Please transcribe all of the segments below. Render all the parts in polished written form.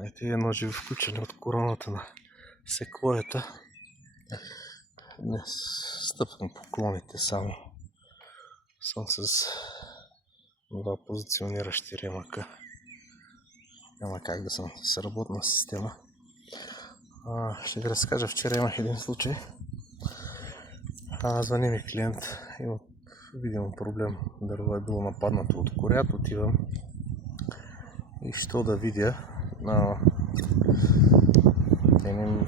Ето едно живо включене от короната на секвоята. Не стъпвам по клоните само. Съм с два позициониращи ремъка. Няма как да съм с работна система. Ще ви разкажа, вчера имах един случай. Звъни ми клиент, има видимо проблем, дърво е било нападнато от корят, отивам и що да видя на едни,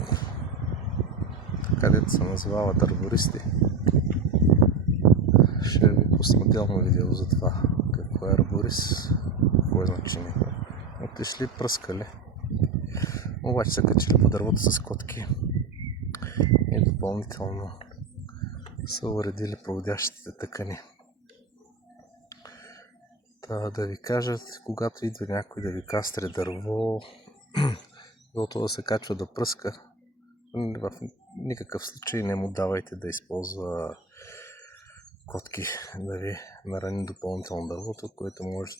където се называват арбористи. Ще ви пусна отделно видео за това какво е арборист, какво е значението. Отишли, пръскали, обаче са качили по дървото с котки и допълнително са уредили проводящите тъкани. Да ви кажат, когато идва някой да ви кастре дърво, било да се качва да пръска, в никакъв случай не му давайте да използва котки да ви нарани допълнително дървото, което може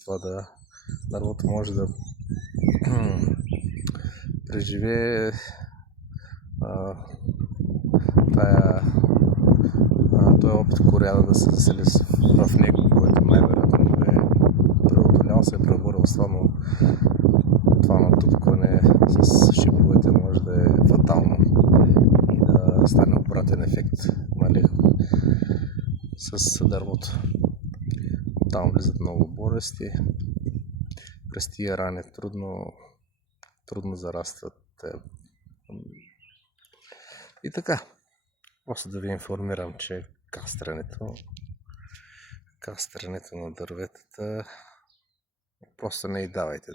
дървото може да преживее този опит коряда да се засели в него, който най-вероятно е преодолял, се е преборил с това, но това натупкване с шиповете може да е фатално и да стане обратен ефект, нали, с дървото. Там влизат много болести, през тия рани трудно зарастват. И така, просто да ви информирам, че кастрането на дърветата просто не й давайте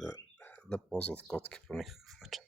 да ползват котки по никакъв начин.